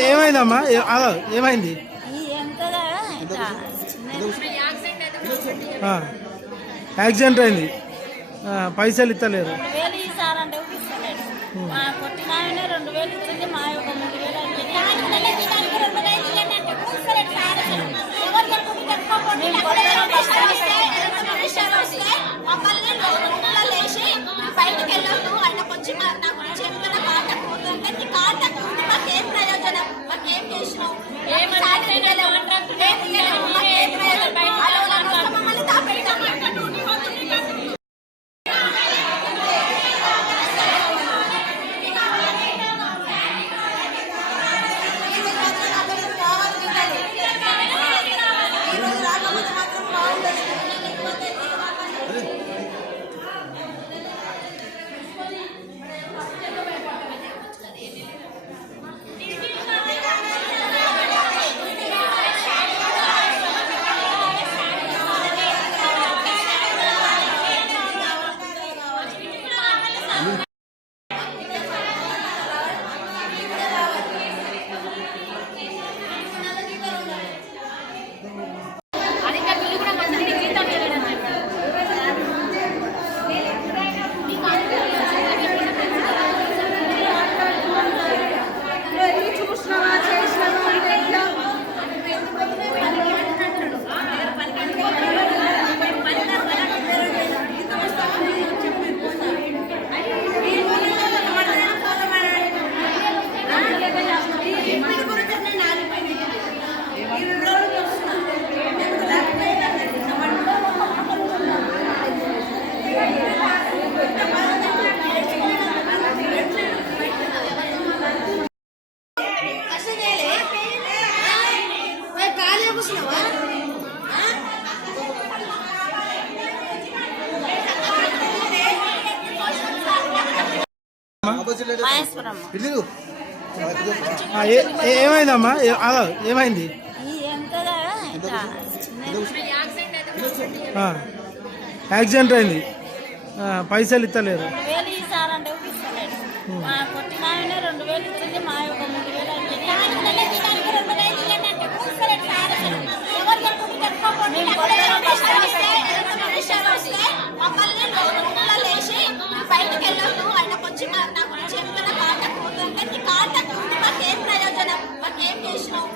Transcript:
ఏమైందమ్మా? ఏమైంది? యాక్సిడెంట్ అయింది. పైసలు ఇస్తలేరు. కొట్టినాయనే 2000 ఇచ్చింది. మా యొక్క 3000 లేచి బయటకు వెళ్ళొద్దు ఆయనకు వచ్చి నాకు చెప్తున్న కాంటాక్ట్ పోతుంటే నీ కాంటాక్ట్ ఉంది మాకేం ప్రయోజనం? మాకేం చేసినావు? మమ్మల్ని తాపెట్టామంటాడు. ఏమైందమ్మా? ఏమైంది? యాక్సిడెంట్ అయింది. పైసలు ఇస్తలేరు. కొట్టినాయనే 2000 ఇచ్చింది. మా యొక్క 3000 మమ్మల్ని లేచి బయటకు వెళ్ళొద్దు ఆయనకు వచ్చి నాకు చెప్తున్న కాంటాక్ట్ పోతుంటే నీ కాంటాక్ట్ ఉంది మాకేం ప్రయోజనం? మాకేం చేసినావు?